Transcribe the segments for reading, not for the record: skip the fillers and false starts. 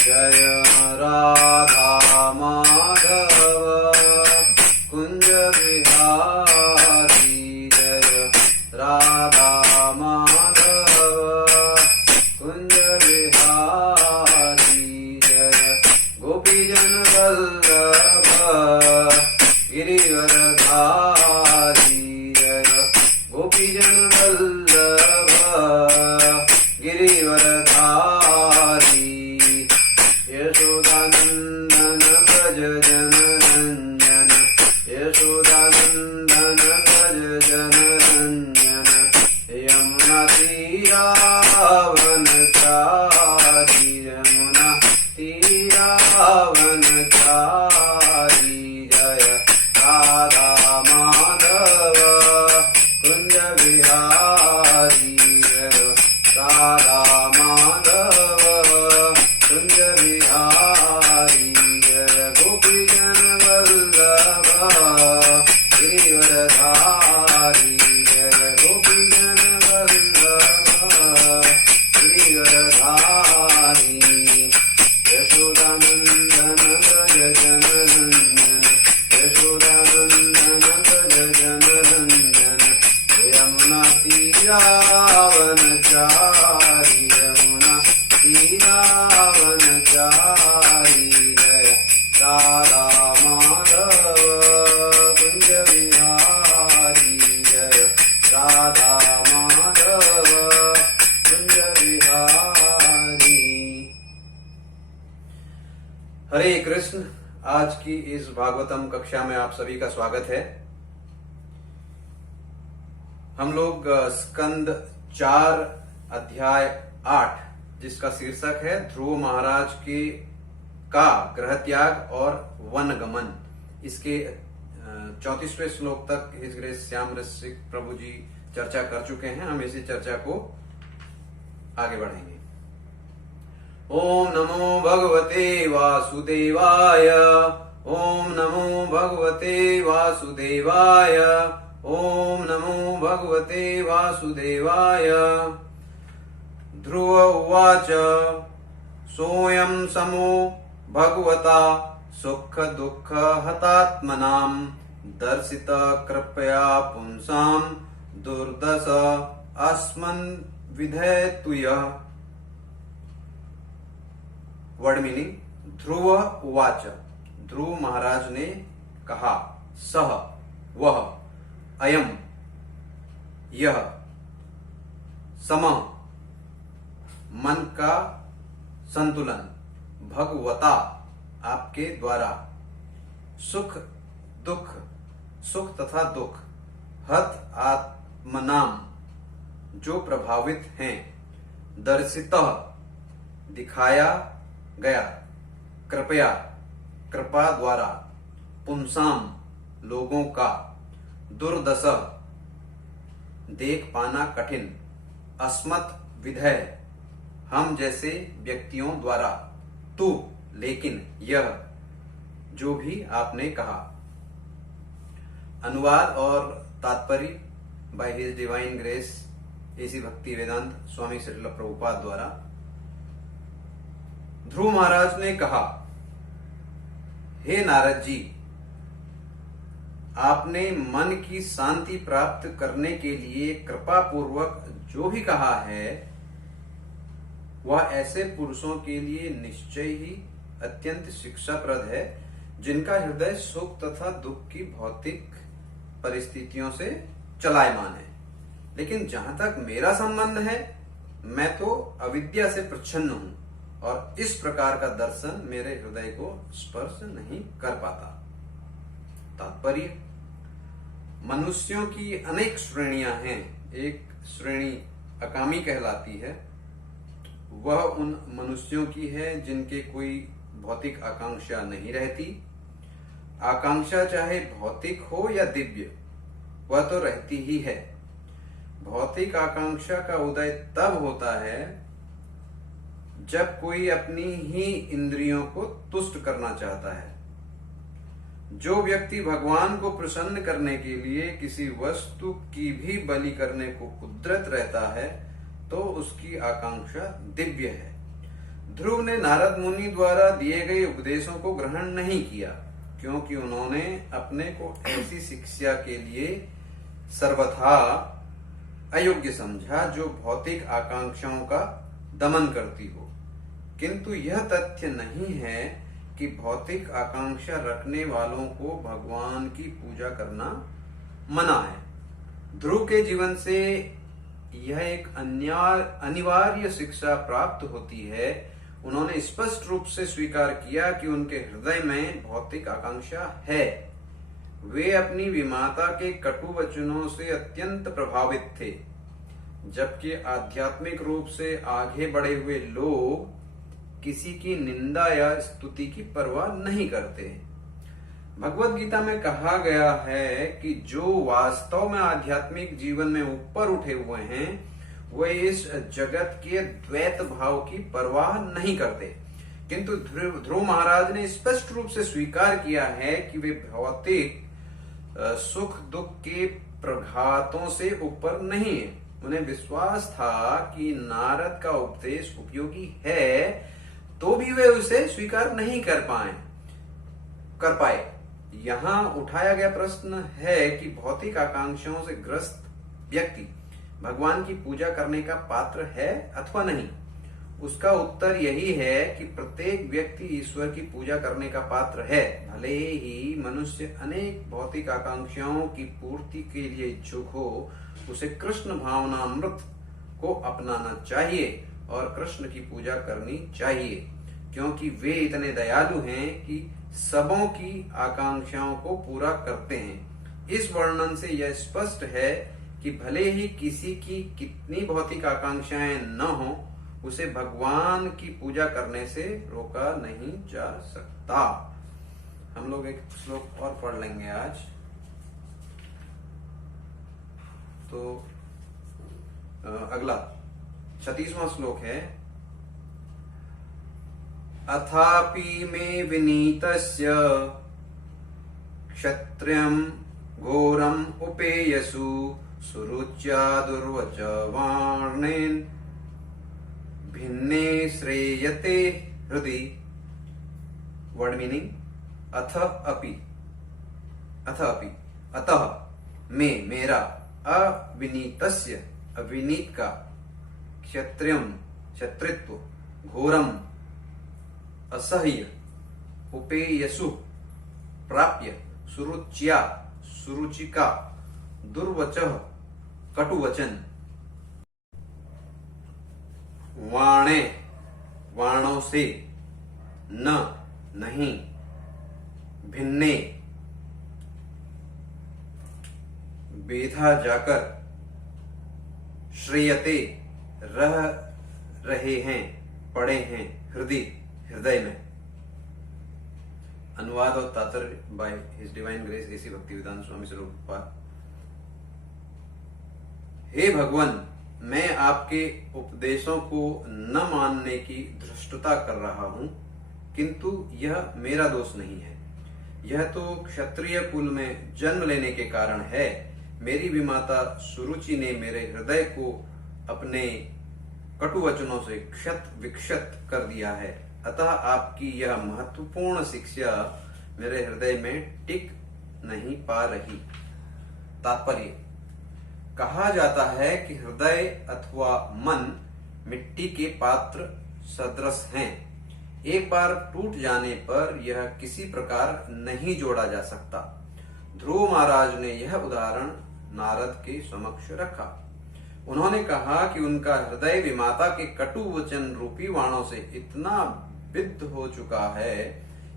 जय राधा माधव कुंज बिहारी जय राधा माधव कुंज बिहारी जय गोपीजन वल्लभ गिरिवरधारी जय गोपीजन वल्लभ गिरिवरधारी यशोदानंदन व्रज जनरंजन यशोदानंदन व्रज जनरंजन यमुना तीरावनचारी यमुना तीरावनचारी जय राधा माधव कुंज बिहारी जय राधा माधव कुंज बिहारी जय गोपीजन वल्लभ गिरिवरधारी जय गोपीजन वल्लभ गिरिवरधारी यशोदानंदन व्रज जनरंजन यशोदानंदन व्रज जनरंजन यमुना तीरावनचारी यमुना तीरावनचारी जय राधा माधव कुंज बिहारी जय राधा माधव कुंज बिहारी। हरे कृष्ण। आज की इस भागवतम कक्षा में आप सभी का स्वागत है। हम लोग स्कंद 4 अध्याय 8 जिसका शीर्षक है ध्रुव महाराज के का गृह त्याग और वनगमन, इसके 34वें श्लोक तक हिज ग्रेस श्याम रसिक प्रभु जी चर्चा कर चुके हैं। हम इसी चर्चा को आगे बढ़ेंगे। ओम नमो भगवते वासुदेवाय ओम नमो भगवते वासुदेवाय ओम नमो भगवते वासुदेवाय। ध्रुव उवाच सोऽयं समो भगवता सुख दुःख हतात्मनां दर्शित कृपया पुंसां दुर्दश अस्मन् विधेतु यः। वर्ड मीनिंग ध्रुव उवाच, ध्रुव महाराज ने कहा, सह वह, अयम यह, सम मन का संतुलन, भगवता आपके द्वारा, सुख दुख सुख तथा दुख, हत आत्मनाम जो प्रभावित हैं, दर्शितः दिखाया गया, कृपया कृपा द्वारा, पुंसाम लोगों का, दुर्दश देख पाना कठिन, अस्मत् विधेय हम जैसे व्यक्तियों द्वारा, तू लेकिन यह जो भी आपने कहा। अनुवाद और तात्पर्य by his divine grace AC भक्ति वेदांत स्वामी श्रील प्रभुपाद द्वारा। ध्रुव महाराज ने कहा, हे नारद जी, आपने मन की शांति प्राप्त करने के लिए कृपा पूर्वक जो भी कहा है वह ऐसे पुरुषों के लिए निश्चय ही अत्यंत शिक्षाप्रद है जिनका हृदय सुख तथा दुख की भौतिक परिस्थितियों से चलायमान है। लेकिन जहां तक मेरा संबंध है, मैं तो अविद्या से प्रच्छन्न हूं और इस प्रकार का दर्शन मेरे हृदय को स्पर्श नहीं कर पाता। तात्पर्य, मनुष्यों की अनेक श्रेणियां हैं। एक श्रेणी अकामी कहलाती है। वह उन मनुष्यों की है जिनके कोई भौतिक आकांक्षा नहीं रहती। आकांक्षा चाहे भौतिक हो या दिव्य, वह तो रहती ही है। भौतिक आकांक्षा का उदय तब होता है जब कोई अपनी ही इंद्रियों को तुष्ट करना चाहता है। जो व्यक्ति भगवान को प्रसन्न करने के लिए किसी वस्तु की भी बलि करने को उद्यत रहता है तो उसकी आकांक्षा दिव्य है। ध्रुव ने नारद मुनि द्वारा दिए गए उपदेशों को ग्रहण नहीं किया, क्योंकि उन्होंने अपने को ऐसी शिक्षा के लिए सर्वथा अयोग्य समझा जो भौतिक आकांक्षाओं का दमन करती हो। किंतु यह तथ्य नहीं है कि भौतिक आकांक्षा रखने वालों को भगवान की पूजा करना मना है। ध्रुव के जीवन से यह एक अनिवार्य शिक्षा प्राप्त होती है। उन्होंने स्पष्ट रूप से स्वीकार किया कि उनके हृदय में भौतिक आकांक्षा है। वे अपनी विमाता के कटु वचनों से अत्यंत प्रभावित थे, जबकि आध्यात्मिक रूप से आगे बढ़े हुए लोग किसी की निंदा या स्तुति की परवाह नहीं करते। भगवत गीता में कहा गया है कि जो वास्तव में आध्यात्मिक जीवन में ऊपर उठे हुए हैं वे इस जगत के द्वैत भाव की परवाह नहीं करते। किंतु ध्रुव महाराज ने स्पष्ट रूप से स्वीकार किया है कि वे भौतिक सुख दुख के प्रघातों से ऊपर नहीं है। उन्हें विश्वास था कि नारद का उपदेश उपयोगी है, तो भी वे उसे स्वीकार नहीं कर पाए। यहाँ उठाया गया प्रश्न है कि भौतिक आकांक्षाओं से ग्रस्त व्यक्ति भगवान की पूजा करने का पात्र है अथवा नहीं। उसका उत्तर यही है कि प्रत्येक व्यक्ति ईश्वर की पूजा करने का पात्र है। भले ही मनुष्य अनेक भौतिक आकांक्षाओं की पूर्ति के लिए इच्छुक हो, उसे कृष्ण भावनामृत को अपनाना चाहिए और कृष्ण की पूजा करनी चाहिए, क्योंकि वे इतने दयालु हैं कि सबों की आकांक्षाओं को पूरा करते हैं। इस वर्णन से यह स्पष्ट है कि भले ही किसी की कितनी भौतिक आकांक्षाएं न हो, उसे भगवान की पूजा करने से रोका नहीं जा सकता। हम लोग एक श्लोक और पढ़ लेंगे आज। तो अगला 36वां श्लोक है। अथापि मे विनीतस्य क्षत्रियं घोरम उपेयसु सुरुच्या दुर्वच वाणेन भिन्ने श्रेयते हृदि। वर्ड मीनिंग अतः में मेरा अविनीतस्य अविनीत का क्षत्रियम क्षत्रित्व घोरम असह्य उपेयसु प्राप्य सुरुच्या सुरुचिका दुर्वचः कटुवचन वाणे वाणों से न नहीं भिन्ने बेधा जाकर श्रेयते रह रहे हैं पड़े हैं हृदय में। अनुवाद और तात्पर्य by his divine grace A C Bhaktivedanta Swami Swarup Prabhupada. हे भगवान, मैं आपके उपदेशों को न मानने की धृष्टता कर रहा हूं, किंतु यह मेरा दोष नहीं है। यह तो क्षत्रिय कुल में जन्म लेने के कारण है। मेरी विमाता सुरुचि ने मेरे हृदय को अपने कटु वचनों से क्षत विक्षत कर दिया है। अतः आपकी यह महत्वपूर्ण शिक्षा मेरे हृदय में टिक नहीं पा रही। तात्पर्य, कहा जाता है कि हृदय अथवा मन मिट्टी के पात्र सदृश हैं। एक बार टूट जाने पर यह किसी प्रकार नहीं जोड़ा जा सकता। ध्रुव महाराज ने यह उदाहरण नारद के समक्ष रखा। उन्होंने कहा कि उनका हृदय विमाता के कटु वचन रूपी वाणों से इतना विद्ध हो चुका है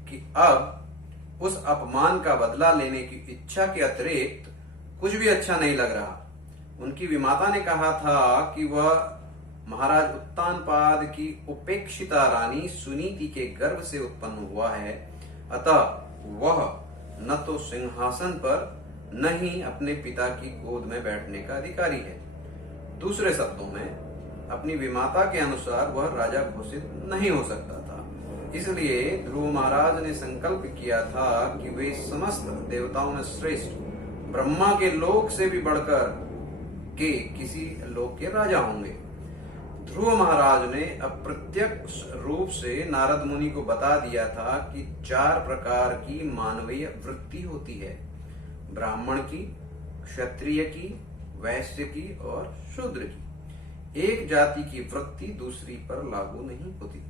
कि अब उस अपमान का बदला लेने की इच्छा के अतिरिक्त कुछ भी अच्छा नहीं लग रहा। उनकी विमाता ने कहा था कि वह महाराज उत्तानपाद की उपेक्षिता रानी सुनीति के गर्भ से उत्पन्न हुआ है। अतः वह न तो सिंहासन पर न ही अपने पिता की गोद में बैठने का अधिकारी है। दूसरे शब्दों में, अपनी विमाता के अनुसार वह राजा घोषित नहीं हो सकता था। इसलिए ध्रुव महाराज ने संकल्प किया था कि वे समस्त देवताओं में श्रेष्ठ ब्रह्मा के लोक से भी बढ़कर के किसी लोक के राजा होंगे। ध्रुव महाराज ने अप्रत्यक्ष रूप से नारद मुनि को बता दिया था कि 4 प्रकार की मानवीय वृत्ति होती है, ब्राह्मण की, क्षत्रिय की, वैश्य की और शूद्र की। एक जाति की वृत्ति दूसरी पर लागू नहीं होती।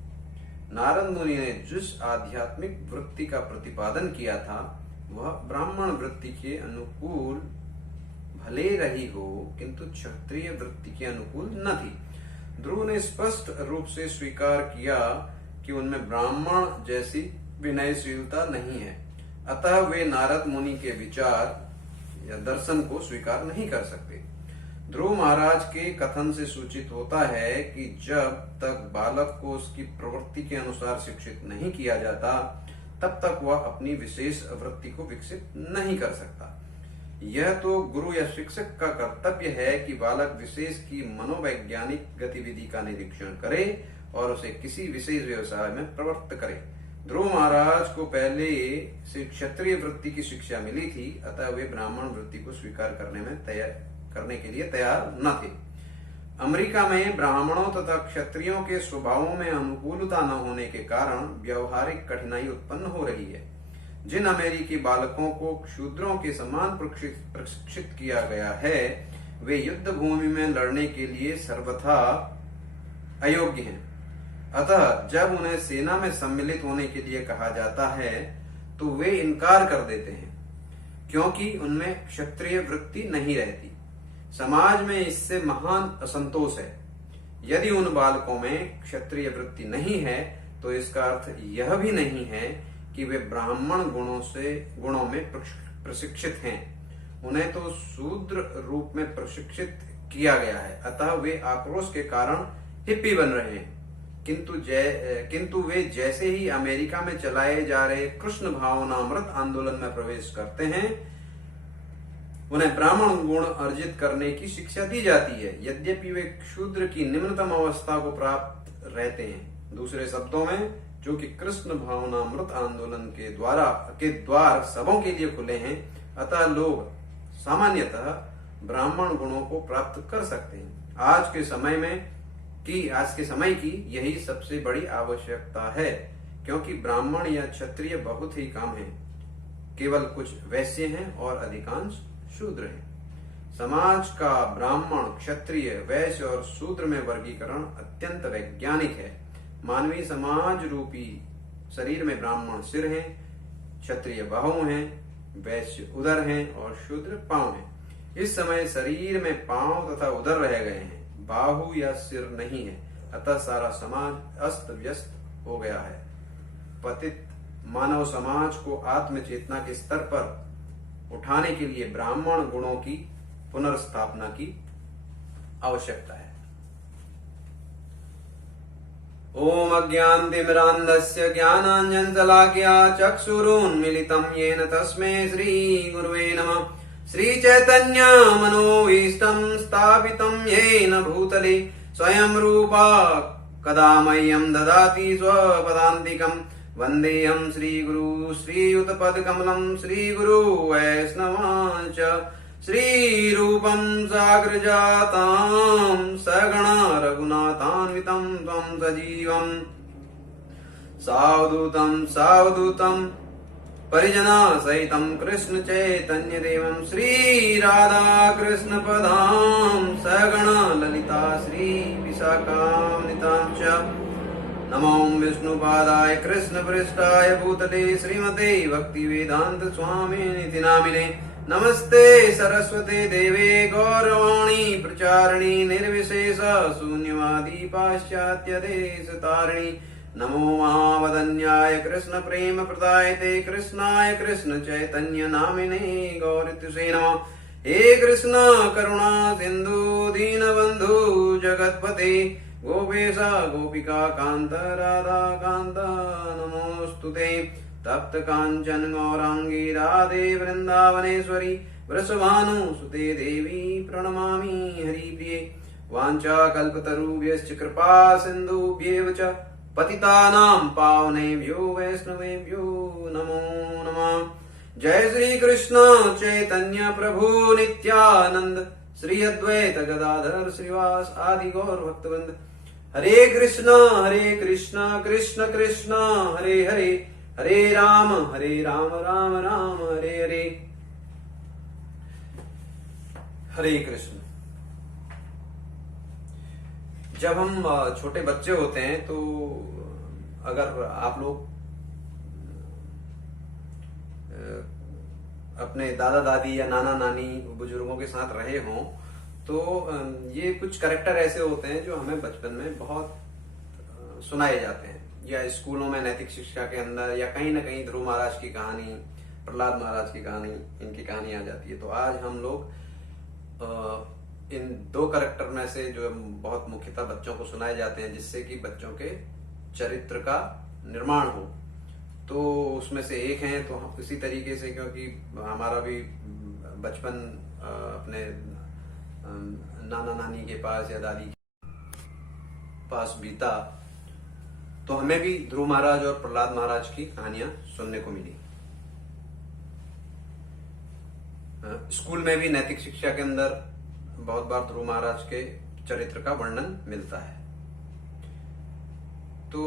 नारद मुनि ने जिस आध्यात्मिक वृत्ति का प्रतिपादन किया था वह ब्राह्मण वृत्ति के अनुकूल भले रही हो, किंतु क्षत्रिय वृत्ति के अनुकूल न थी। ध्रुव ने स्पष्ट रूप से स्वीकार किया कि उनमें ब्राह्मण जैसी विनयशीलता नहीं है, अतः वे नारद मुनि के विचार या दर्शन को स्वीकार नहीं कर सकते। ध्रुव महाराज के कथन से सूचित होता है कि जब तक बालक को उसकी प्रवृत्ति के अनुसार शिक्षित नहीं किया जाता तब तक वह अपनी विशेष वृत्ति को विकसित नहीं कर सकता। यह तो गुरु या शिक्षक का कर्तव्य है कि बालक विशेष की मनोवैज्ञानिक गतिविधि का निरीक्षण करे और उसे किसी विशेष व्यवसाय में प्रवृत्त करे। ध्रुव महाराज को पहले से क्षत्रिय वृत्ति की शिक्षा मिली थी, अतः वे ब्राह्मण वृत्ति को स्वीकार करने के लिए तैयार न थे। अमेरिका में ब्राह्मणों तथा क्षत्रियों के स्वभावों में अनुकूलता न होने के कारण व्यवहारिक कठिनाई उत्पन्न हो रही है। जिन अमेरिकी बालकों को शूद्रों के समान प्रशिक्षित किया गया है वे युद्ध भूमि में लड़ने के लिए सर्वथा अयोग्य हैं। अतः जब उन्हें सेना में सम्मिलित होने के लिए कहा जाता है तो वे इनकार कर देते हैं, क्योंकि उनमें क्षत्रिय वृत्ति नहीं रहती। समाज में इससे महान असंतोष है। यदि उन बालकों में क्षत्रिय वृत्ति नहीं है तो इसका अर्थ यह भी नहीं है कि वे ब्राह्मण गुणों में प्रशिक्षित हैं। उन्हें तो शूद्र रूप में प्रशिक्षित किया गया है, अतः वे आक्रोश के कारण हिप्पी बन रहे हैं। किंतु वे जैसे ही अमेरिका में चलाए जा रहे कृष्ण भावनामृत आंदोलन में प्रवेश करते हैं उन्हें ब्राह्मण गुण अर्जित करने की शिक्षा दी जाती है, यद्यपि वे शूद्र की निम्नतम अवस्था को प्राप्त रहते हैं। दूसरे शब्दों में, जो कि कृष्ण भावनामृत आंदोलन के द्वार सबों के लिए खुले हैं, अतः लोग सामान्यतः ब्राह्मण गुणों को प्राप्त कर सकते हैं। आज के समय की यही सबसे बड़ी आवश्यकता है, क्योंकि ब्राह्मण या क्षत्रिय बहुत ही कम हैं, केवल कुछ वैश्य हैं और अधिकांश शूद्र हैं। समाज का ब्राह्मण, क्षत्रिय, वैश्य और शूद्र में वर्गीकरण अत्यंत वैज्ञानिक है। मानवीय समाज रूपी शरीर में ब्राह्मण सिर हैं, क्षत्रिय बाहु हैं, वैश्य उदर हैं और शूद्र पांव हैं। इस समय शरीर में पांव तथा उदर रह गए हैं, बाहु या सिर नहीं है, अतः सारा समाज अस्त व्यस्त हो गया है। पतित मानव समाज को आत्म चेतना के स्तर पर उठाने के लिए ब्राह्मण गुणों की पुनर्स्थापना की आवश्यकता है। ओम अज्ञानतिमिरान्धस्य ज्ञानाञ्जनशलाकया चक्षुरुन्मीलितं येन तस्मै श्रीगुरुवे नमः। श्रीचैतन्य मनोभीष्टं स्थापितं येन भूतले स्वयं रूपा कदा मह्यं ददाति स्वपदान्तिकम्। वन्देऽहं श्रीगुरु श्रीयुतपदकमलं श्रीगुरु वैष्णवांश्च श्रीरूपं साग्रजातां सगणा रघुनाथान्वितं त्वं सजीवम्। सावधूतं परिजना सहितं कृष्ण चैतन्य देवं श्रीराधाकृष्ण पदां सगणा ललिता श्री विशाखान्वितां च। नमो विष्णुपादाय कृष्णपृष्ठाय भूतले श्रीमते भक्तिवेदांत स्वामिनिति नामिने। नमस्ते सरस्वते देवे गौरवाणी प्रचारिणी निर्विशेष शून्यवादी पाश्चात्य देश तारिणी। नमो महावदन्याय कृष्ण प्रेम प्रदायते कृष्णाय कृष्ण चैतन्य नामिने गौरत्युषे नमः। हे कृष्ण करुणा सिंधु दीनबंधु जगतपते गोपेशा गोपिका कांत राधा कांत नमोस्तुते। तप्त कांचन गौरांगी राधे वृंदावनेश्वरी वृषभानुसुते देवी प्रणमामि हरिप्रिये। वाञ्छा कल्पतरुभ्यश्च कृपा सिन्धुभ्येव च पतितानां पावनेभ्यो वैष्णवेभ्यो नमो नमः। जय श्री कृष्ण चैतन्य प्रभु नित्यानंद श्री अद्वैत गदाधर श्रीवास आदि गौर भक्तवृंद। हरे कृष्णा कृष्ण कृष्ण हरे हरे, हरे राम राम राम हरे हरे। हरे कृष्ण। जब हम छोटे बच्चे होते हैं तो अगर आप लोग अपने दादा दादी या नाना नानी बुजुर्गों के साथ रहे हों तो ये कुछ कैरेक्टर ऐसे होते हैं जो हमें बचपन में बहुत सुनाए जाते हैं, या स्कूलों में नैतिक शिक्षा के अंदर, या कहीं ना कहीं ध्रुव महाराज की कहानी, प्रहलाद महाराज की कहानी, इनकी कहानी आ जाती है। तो आज हम लोग इन दो कैरेक्टर में से जो बहुत मुख्यतः बच्चों को सुनाए जाते हैं जिससे कि बच्चों के चरित्र का निर्माण हो, तो उसमें से एक हैं। तो हम इसी तरीके से, क्योंकि हमारा भी बचपन अपने नाना नानी के पास या दादी के पास बीता, तो हमें भी ध्रुव महाराज और प्रहलाद महाराज की कहानियां सुनने को मिली। स्कूल में भी नैतिक शिक्षा के अंदर बहुत बार ध्रुव महाराज के चरित्र का वर्णन मिलता है। तो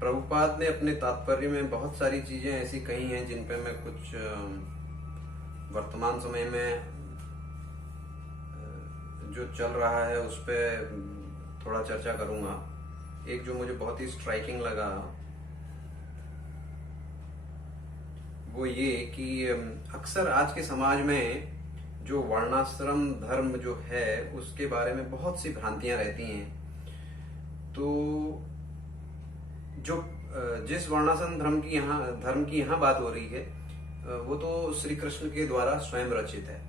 प्रभुपाद ने अपने तात्पर्य में बहुत सारी चीजें ऐसी कही हैं जिन पे मैं कुछ वर्तमान समय में जो चल रहा है उस पर थोड़ा चर्चा करूंगा। एक जो मुझे बहुत ही स्ट्राइकिंग लगा वो ये कि अक्सर आज के समाज में जो वर्णाश्रम धर्म जो है उसके बारे में बहुत सी भ्रांतियां रहती हैं। तो जो जिस वर्णाश्रम धर्म की यहाँ बात हो रही है वो तो श्री कृष्ण के द्वारा स्वयं रचित है।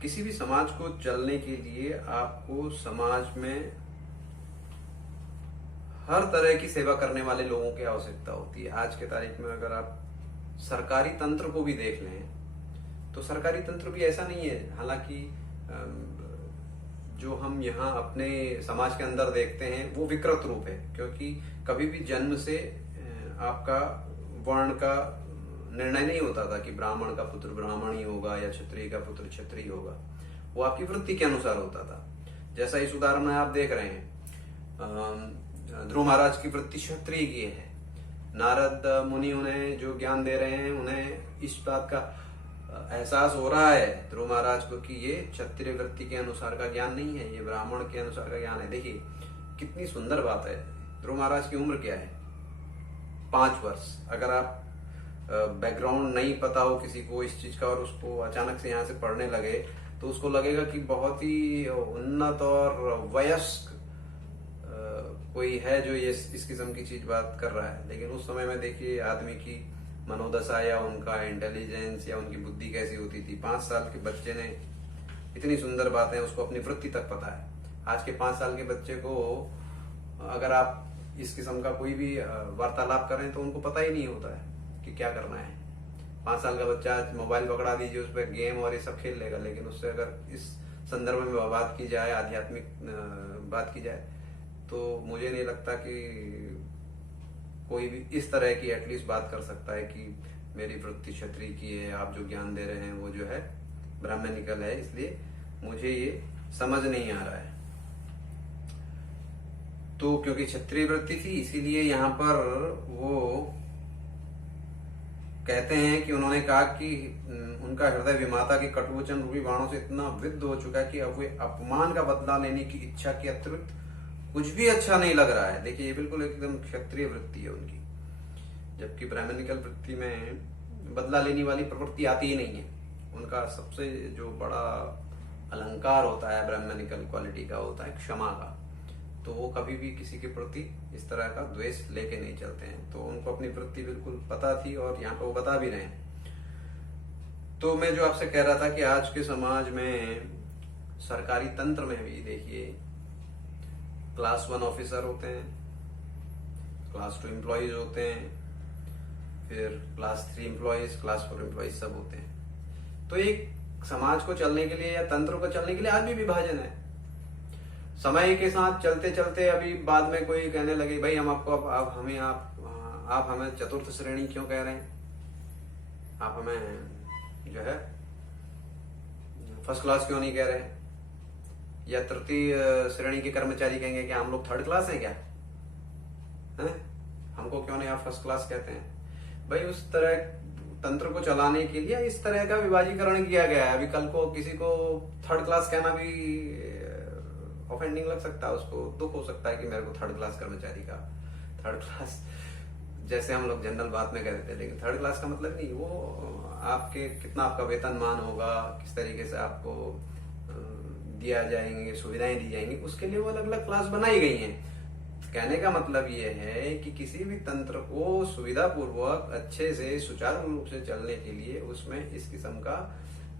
किसी भी समाज को चलने के लिए आपको समाज में हर तरह की सेवा करने वाले लोगों की आवश्यकता होती है। आज के तारीख में अगर आप सरकारी तंत्र को भी देख लें तो सरकारी तंत्र भी ऐसा नहीं है। हालांकि जो हम यहाँ अपने समाज के अंदर देखते हैं वो विकृत रूप है, क्योंकि कभी भी जन्म से आपका वर्ण का निर्णय नहीं होता था कि ब्राह्मण का पुत्र ब्राह्मण ही होगा या क्षत्रिय का पुत्र क्षत्रिय होगा। वो आपकी वृत्ति के अनुसार होता था। जैसा इस उदाहरण में आप देख रहे हैं, ध्रुव महाराज की वृत्ति क्षत्रिय की है। नारद मुनि उन्हें जो ज्ञान दे रहे हैं उन्हें इस बात का एहसास हो रहा है ध्रुव महाराज को कि ये क्षत्रिय वृत्ति के अनुसार का ज्ञान नहीं है, ये ब्राह्मण के अनुसार का ज्ञान है। देखिए कितनी सुंदर बात है। ध्रुव महाराज की उम्र क्या है? 5 वर्ष। अगर आप बैकग्राउंड नहीं पता हो किसी को इस चीज का और उसको अचानक से यहाँ से पढ़ने लगे तो उसको लगेगा कि बहुत ही उन्नत और वयस्क कोई है जो ये इस किस्म की चीज बात कर रहा है। लेकिन उस समय में देखिए आदमी की मनोदशा या उनका इंटेलिजेंस या उनकी बुद्धि कैसी होती थी। 5 साल के बच्चे ने इतनी सुंदर बातें, उसको अपनी वृत्ति तक पता है। आज के 5 साल के बच्चे को अगर आप इस किस्म का कोई भी वार्तालाप करें तो उनको पता ही नहीं होता है कि क्या करना है। 5 साल का बच्चा मोबाइल पकड़ा दीजिए, उस पर गेम और ये सब खेल लेगा। लेकिन उससे अगर इस संदर्भ में बात की जाए, आध्यात्मिक बात की जाए, तो मुझे नहीं लगता कि कोई भी इस तरह की एटलीस्ट बात कर सकता है कि मेरी वृत्ति क्षत्रिय की है, आप जो ज्ञान दे रहे हैं वो जो है ब्राह्मणिकल है। इसलिए मुझे ये समझ नहीं आ रहा है। तो क्योंकि क्षत्रिय वृत्ति थी इसीलिए यहाँ पर वो कहते हैं कि उन्होंने कहा कि उनका हृदय विमाता के कटुवचन रूपी बाणों से इतना विद्ध हो चुका है कि अब वे अपमान का बदला लेने की इच्छा के अतिरिक्त कुछ भी अच्छा नहीं लग रहा है। देखिए ये बिल्कुल एकदम क्षत्रिय वृत्ति है उनकी, जबकि ब्राह्मणिकल वृत्ति में बदला लेने वाली प्रवृत्ति आती ही नहीं है। उनका सबसे जो बड़ा अलंकार होता है ब्राह्मणिकल क्वालिटी का होता है क्षमा का। तो वो कभी भी किसी के प्रति इस तरह का द्वेष लेके नहीं चलते हैं। तो उनको अपनी वृत्ति बिल्कुल पता थी और यहाँ पे वो बता भी रहे हैं। तो मैं जो आपसे कह रहा था कि आज के समाज में सरकारी तंत्र में भी देखिए क्लास 1 ऑफिसर होते हैं, क्लास 2 एम्प्लॉयज होते हैं, फिर क्लास 3 एम्प्लॉयज, क्लास 4 एम्प्लॉयज सब होते हैं। तो एक समाज को चलने के लिए या तंत्र को चलने के लिए आज भी विभाजन है। समय के साथ चलते चलते अभी बाद में कोई कहने लगे भाई हम आपको आप हमें चतुर्थ श्रेणी क्यों कह रहे हैं, आप हमें जो है फर्स्ट क्लास क्यों नहीं कह रहे हैं। या तृतीय श्रेणी के कर्मचारी कहेंगे कि हम लोग थर्ड क्लास हैं क्या, हैं? हमको क्यों नहीं आप फर्स्ट क्लास कहते हैं? भाई उस तरह तंत्र को चलाने के लिए इस तरह का विभाजीकरण किया गया है। अभी कल को किसी को थर्ड क्लास कहना भी ऑफेंडिंग लग सकता है, उसको दुख हो सकता है कि मेरे को थर्ड क्लास कर्मचारी का, थर्ड क्लास जैसे हम लोग जनरल बात में कहते थे, लेकिन थर्ड क्लास का मतलब नहीं, वो आपके कितना आपका वेतनमान होगा, किस तरीके से आपको दिया जाएंगे, सुविधाएं दी जाएंगी, उसके लिए वो अलग अलग क्लास बनाई गई हैं। कहने का मतलब ये है कि किसी भी तंत्र को सुविधा पूर्वक अच्छे से सुचारू रूप से चलने के लिए उसमें इस किस्म का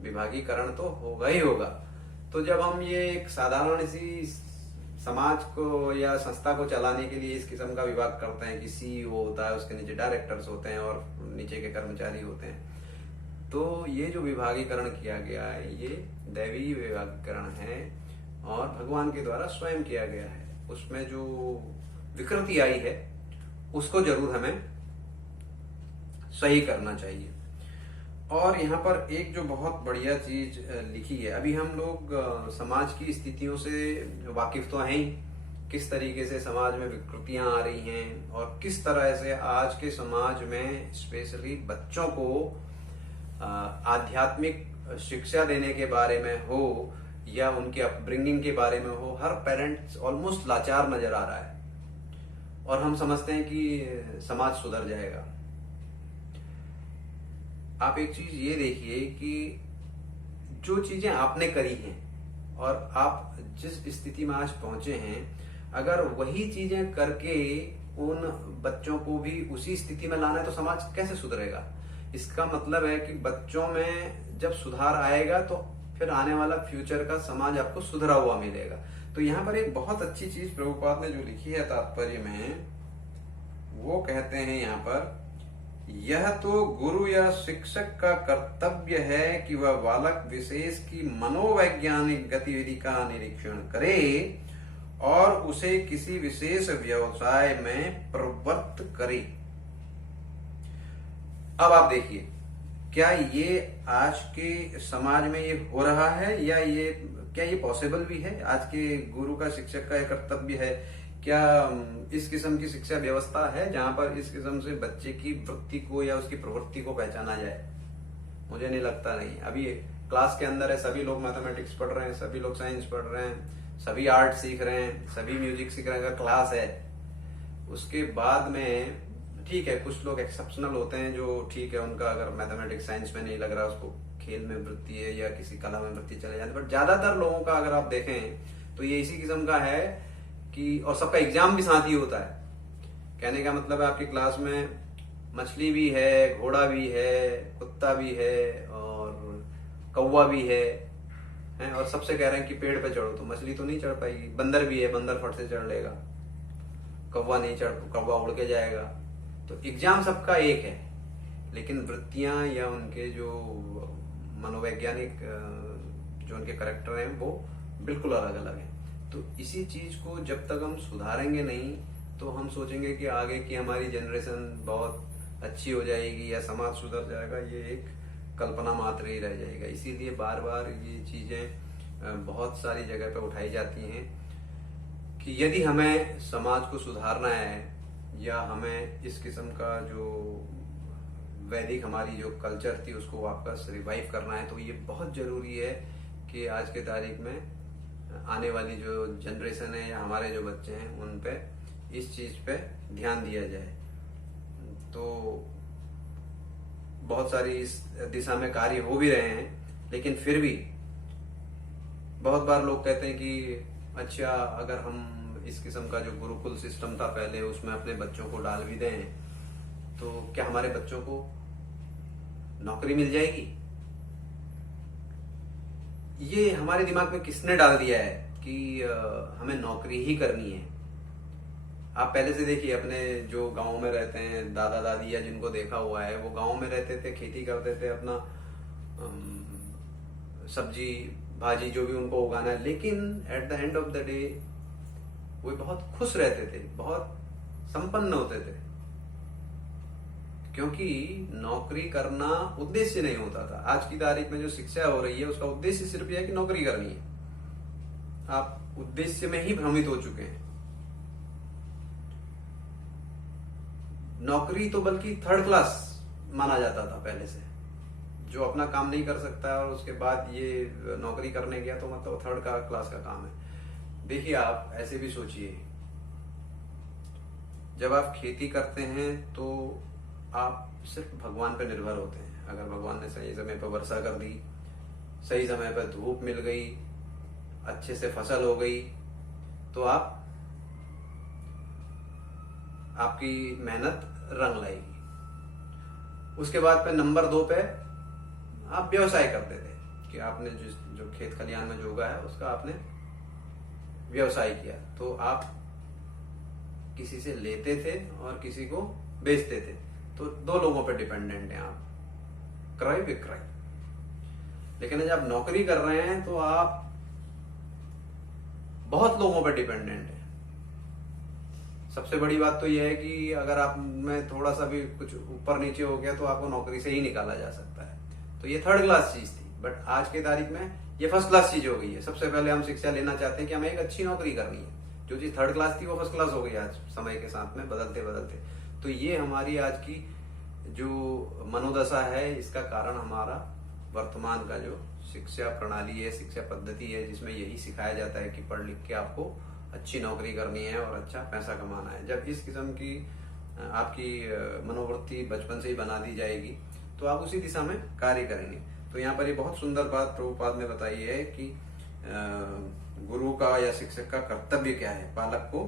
विभागीकरण तो होगा ही होगा। तो जब हम ये एक साधारण सी समाज को या संस्था को चलाने के लिए इस किस्म का विभाग करते हैं कि सीईओ होता है, उसके नीचे डायरेक्टर्स होते हैं और नीचे के कर्मचारी होते हैं, तो ये जो विभागीकरण किया गया है ये दैवीय विभागीकरण है और भगवान के द्वारा स्वयं किया गया है। उसमें जो विकृति आई है उसको जरूर हमें सही करना चाहिए। और यहाँ पर एक जो बहुत बढ़िया चीज लिखी है, अभी हम लोग समाज की स्थितियों से वाकिफ तो हैं ही, किस तरीके से समाज में विकृतियां आ रही हैं और किस तरह से आज के समाज में स्पेशली बच्चों को आध्यात्मिक शिक्षा देने के बारे में हो या उनके अपब्रिंगिंग के बारे में हो, हर पेरेंट्स ऑलमोस्ट लाचार नजर आ रहा है और हम समझते हैं कि समाज सुधर जाएगा। आप एक चीज ये देखिए कि जो चीजें आपने करी हैं और आप जिस स्थिति में आज पहुंचे हैं, अगर वही चीजें करके उन बच्चों को भी उसी स्थिति में लाना है तो समाज कैसे सुधरेगा? इसका मतलब है कि बच्चों में जब सुधार आएगा तो फिर आने वाला फ्यूचर का समाज आपको सुधरा हुआ मिलेगा। तो यहाँ पर एक बहुत अच्छी चीज प्रभुपाद ने जो लिखी है तात्पर्य में, वो कहते हैं यहाँ पर, यह तो गुरु या शिक्षक का कर्तव्य है कि वह बालक विशेष की मनोवैज्ञानिक गतिविधि का निरीक्षण करे और उसे किसी विशेष व्यवसाय में प्रवृत्त करे। अब आप देखिए, क्या ये आज के समाज में ये हो रहा है या क्या ये पॉसिबल भी है? आज के गुरु का, शिक्षक का यह कर्तव्य है? क्या इस किस्म की शिक्षा व्यवस्था है जहां पर इस किस्म से बच्चे की वृत्ति को या उसकी प्रवृत्ति को पहचाना जाए? मुझे नहीं लगता। नहीं। अभी क्लास के अंदर है, सभी लोग मैथमेटिक्स पढ़ रहे हैं, सभी लोग साइंस पढ़ रहे हैं, सभी आर्ट सीख रहे हैं, सभी म्यूजिक सीख रहे हैं, अगर क्लास है उसके बाद में ठीक है, कुछ लोग एक्सेप्शनल होते हैं जो ठीक है, उनका अगर मैथमेटिक्स साइंस में नहीं लग रहा, उसको खेल में वृत्ति है या किसी कला में वृत्ति चले जाती है, बट ज्यादातर लोगों का अगर आप देखें तो ये इसी किस्म का है कि, और सबका एग्जाम भी साथ ही होता है। कहने का मतलब है आपकी क्लास में मछली भी है, घोड़ा भी है, कुत्ता भी है और कौवा भी है, और सबसे कह रहे हैं कि पेड़ पे चढ़ो, तो मछली तो नहीं चढ़ पाएगी। बंदर भी है, बंदर फट से चढ़ लेगा, कौवा नहीं चढ़, कौवा उड़ के जाएगा। तो एग्जाम सबका एक है, लेकिन वृत्तियां या उनके जो मनोवैज्ञानिक जो उनके करैक्टर हैं वो बिल्कुल अलग अलग हैं। तो इसी चीज को जब तक हम सुधारेंगे नहीं तो हम सोचेंगे कि आगे की हमारी जनरेशन बहुत अच्छी हो जाएगी या समाज सुधर जाएगा, ये एक कल्पना मात्र ही रह जाएगा। इसीलिए बार बार ये चीजें बहुत सारी जगह पे उठाई जाती हैं कि यदि हमें समाज को सुधारना है या हमें इस किस्म का जो वैदिक हमारी जो कल्चर थी उसको वापस रिवाइव करना है, तो ये बहुत जरूरी है कि आज के तारीख में आने वाली जो जनरेशन है या हमारे जो बच्चे हैं उन पे इस चीज पे ध्यान दिया जाए। तो बहुत सारी इस दिशा में कार्य हो भी रहे हैं, लेकिन फिर भी बहुत बार लोग कहते हैं कि अच्छा, अगर हम इस किस्म का जो गुरुकुल सिस्टम था पहले उसमें अपने बच्चों को डाल भी दें तो क्या हमारे बच्चों को नौकरी मिल जाएगी? ये हमारे दिमाग में किसने डाल दिया है कि हमें नौकरी ही करनी है? आप पहले से देखिए, अपने जो गांव में रहते हैं, दादा दादी या जिनको देखा हुआ है, वो गांव में रहते थे, खेती करते थे, अपना सब्जी भाजी जो भी उनको उगाना है, लेकिन at the end of the day वो बहुत खुश रहते थे, बहुत संपन्न होते थे, क्योंकि नौकरी करना उद्देश्य नहीं होता था। आज की तारीख में जो शिक्षा हो रही है उसका उद्देश्य सिर्फ यह है कि नौकरी करनी है। आप उद्देश्य में ही भ्रमित हो चुके हैं। नौकरी तो बल्कि थर्ड क्लास माना जाता था पहले से। जो अपना काम नहीं कर सकता है और उसके बाद ये नौकरी करने गया तो मतलब थर्ड क्लास का काम है। देखिए, आप ऐसे भी सोचिए, जब आप खेती करते हैं तो आप सिर्फ भगवान पर निर्भर होते हैं। अगर भगवान ने सही समय पर वर्षा कर दी, सही समय पर धूप मिल गई, अच्छे से फसल हो गई, तो आपकी मेहनत रंग लाएगी। उसके बाद पे नंबर 2 पे आप व्यवसाय करते थे कि आपने जो खेत खलियान में जो उगा है उसका आपने व्यवसाय किया। तो आप किसी से लेते थे और किसी को बेचते थे। तो 2 लोगों पर डिपेंडेंट हैं आप, क्रय विक्रय। लेकिन जब आप नौकरी कर रहे हैं तो आप बहुत लोगों पर डिपेंडेंट हैं। सबसे बड़ी बात तो यह है कि अगर आप में थोड़ा सा भी कुछ ऊपर नीचे हो गया तो आपको नौकरी से ही निकाला जा सकता है। तो ये थर्ड क्लास चीज थी, बट आज के तारीख में ये फर्स्ट क्लास चीज हो गई है। सबसे पहले हम शिक्षा लेना चाहते हैं कि हमें एक अच्छी नौकरी करनी है। जो चीज थर्ड क्लास थी वो फर्स्ट क्लास हो गई आज समय के साथ में बदलते बदलते। तो ये हमारी आज की जो मनोदशा है, इसका कारण हमारा वर्तमान का जो शिक्षा प्रणाली है, शिक्षा पद्धति है, जिसमें यही सिखाया जाता है कि पढ़ लिख के आपको अच्छी नौकरी करनी है और अच्छा पैसा कमाना है। जब इस किस्म की आपकी मनोवृत्ति बचपन से ही बना दी जाएगी तो आप उसी दिशा में कार्य करेंगे। तो यहाँ पर ये बहुत सुंदर बात प्रभुपाद ने बताई है कि गुरु का या शिक्षक का कर्तव्य क्या है, बालक को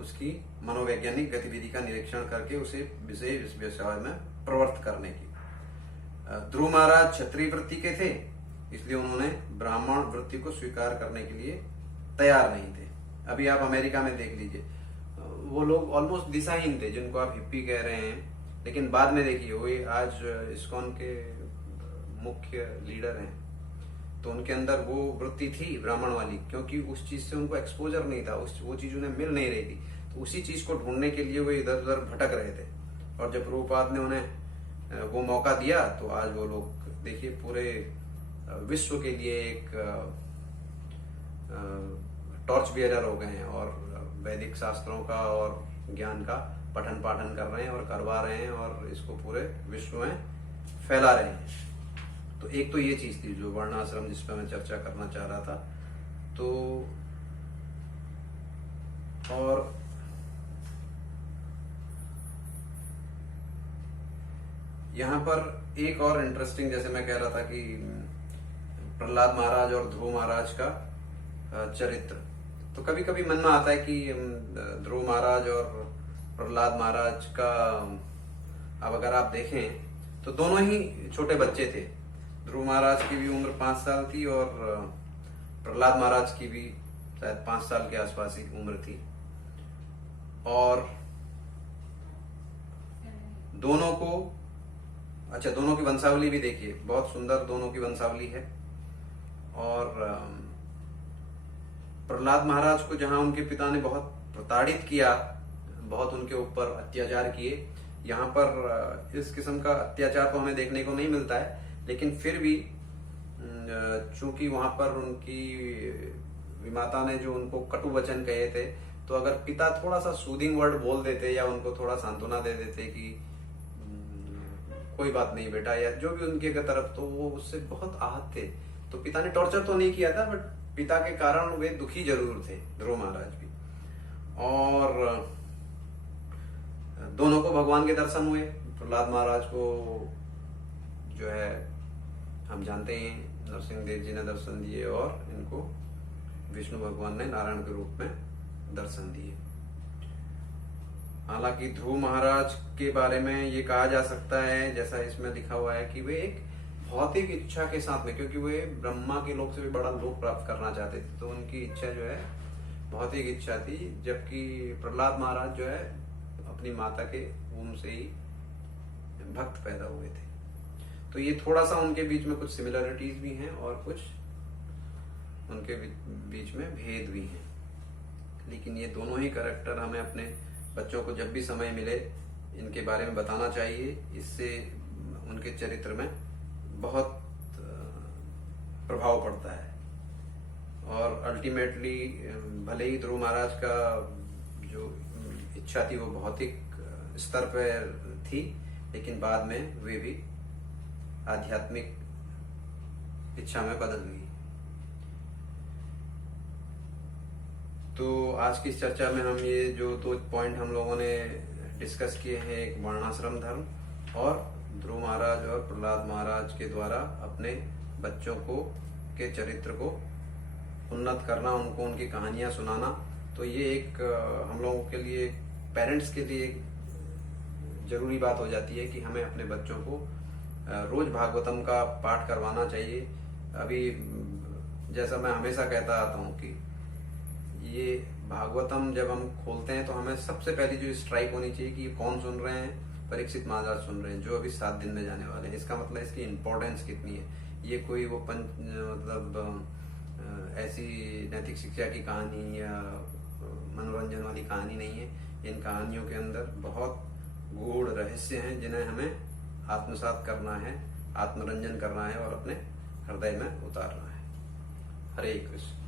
उसकी मनोवैज्ञानिक गतिविधि का निरीक्षण करके उसे विशेष व्यवसाय में प्रवृत्त करने की। ध्रुव महाराज क्षत्रिय वृत्ति के थे, इसलिए उन्होंने ब्राह्मण वृत्ति को स्वीकार करने के लिए तैयार नहीं थे। अभी आप अमेरिका में देख लीजिए, वो लोग ऑलमोस्ट दिशाहीन थे जिनको आप हिप्पी कह रहे हैं, लेकिन बाद में देखिए वो आज इस्कॉन के मुख्य लीडर हैं। तो उनके अंदर वो वृत्ति थी ब्राह्मण वाली, क्योंकि उस चीज से उनको एक्सपोजर नहीं था, वो चीज उन्हें मिल नहीं रही थी। तो उसी चीज को ढूंढने के लिए वो इधर उधर भटक रहे थे। और जब प्रभुपाद ने उन्हें वो मौका दिया तो आज वो लोग देखिए पूरे विश्व के लिए एक टॉर्च बियरर हो गए हैं और वैदिक शास्त्रों का और ज्ञान का पठन पाठन कर रहे हैं और करवा रहे हैं और इसको पूरे विश्व में फैला रहे हैं। तो एक तो ये चीज थी जो वर्णाश्रम जिस पर मैं चर्चा करना चाह रहा था। तो और यहाँ पर एक और इंटरेस्टिंग, जैसे मैं कह रहा था कि प्रहलाद महाराज और ध्रुव महाराज का चरित्र, तो कभी कभी मन में आता है कि ध्रुव महाराज और प्रहलाद महाराज का अब अगर आप देखें तो दोनों ही छोटे बच्चे थे। ध्रुव महाराज की भी उम्र 5 साल थी और प्रहलाद महाराज की भी शायद 5 साल के आसपास ही उम्र थी। और दोनों को दोनों की वंशावली भी देखिए, बहुत सुंदर दोनों की वंशावली है। और प्रहलाद महाराज को जहां उनके पिता ने बहुत प्रताड़ित किया, बहुत उनके ऊपर अत्याचार किए, यहाँ पर इस किस्म का अत्याचार तो हमें देखने को नहीं मिलता है, लेकिन फिर भी चूंकि वहां पर उनकी विमाता ने जो उनको कटु वचन कहे थे, तो अगर पिता थोड़ा सा सूदिंग वर्ड बोल देते या उनको थोड़ा सांत्वना दे देते कि कोई बात नहीं बेटा, या जो भी उनके तरफ, तो वो उससे बहुत आहत थे। तो पिता ने टॉर्चर तो नहीं किया था, बट पिता के कारण वे दुखी जरूर थे, ध्रुव महाराज भी। और दोनों को भगवान के दर्शन हुए। प्रहलाद महाराज को जो है हम जानते हैं नरसिंह देव जी ने दर्शन दिए और इनको विष्णु भगवान ने नारायण के रूप में दर्शन दिए। हालांकि ध्रुव महाराज के बारे में ये कहा जा सकता है, जैसा इसमें लिखा हुआ है, कि वे एक भौतिक इच्छा के साथ में, क्योंकि वे ब्रह्मा के लोक से भी बड़ा लोक प्राप्त करना चाहते थे, तो उनकी इच्छा जो है भौतिक इच्छा थी। जबकि प्रहलाद महाराज जो है अपनी माता के वंश से ही भक्त पैदा हुए थे। तो ये थोड़ा सा उनके बीच में कुछ सिमिलरिटीज भी हैं और कुछ उनके बीच में भेद भी हैं। लेकिन ये दोनों ही कैरेक्टर हमें अपने बच्चों को जब भी समय मिले इनके बारे में बताना चाहिए। इससे उनके चरित्र में बहुत प्रभाव पड़ता है। और अल्टीमेटली भले ही ध्रुव महाराज का जो इच्छा थी वो भौतिक स्तर पर थी, लेकिन बाद में वे भी आध्यात्मिक इच्छा में बदल गई। तो आज की इस चर्चा में हम ये जो 2 पॉइंट हम लोगों ने डिस्कस किए हैं, एक वर्णाश्रम धर्म और ध्रुव महाराज और प्रहलाद महाराज के द्वारा अपने बच्चों को के चरित्र को उन्नत करना, उनको उनकी कहानियां सुनाना। तो ये एक हम लोगों के लिए, पेरेंट्स के लिए जरूरी बात हो जाती है कि हमें अपने बच्चों को रोज भागवतम का पाठ करवाना चाहिए। अभी जैसा मैं हमेशा कहता आता हूँ कि ये भागवतम जब हम खोलते हैं तो हमें सबसे पहली जो स्ट्राइक होनी चाहिए कि कौन सुन रहे हैं, परीक्षित महाराज सुन रहे हैं, जो अभी 7 दिन में जाने वाले हैं। इसका मतलब इसकी इम्पोर्टेंस कितनी है। ये कोई वो ऐसी नैतिक शिक्षा की कहानी या मनोरंजन वाली कहानी नहीं है। इन कहानियों के अंदर बहुत गूढ़ रहस्य हैं जिन्हें हमें आत्मसात करना है, आत्मरंजन करना है और अपने हृदय में उतारना है। हरे कृष्ण।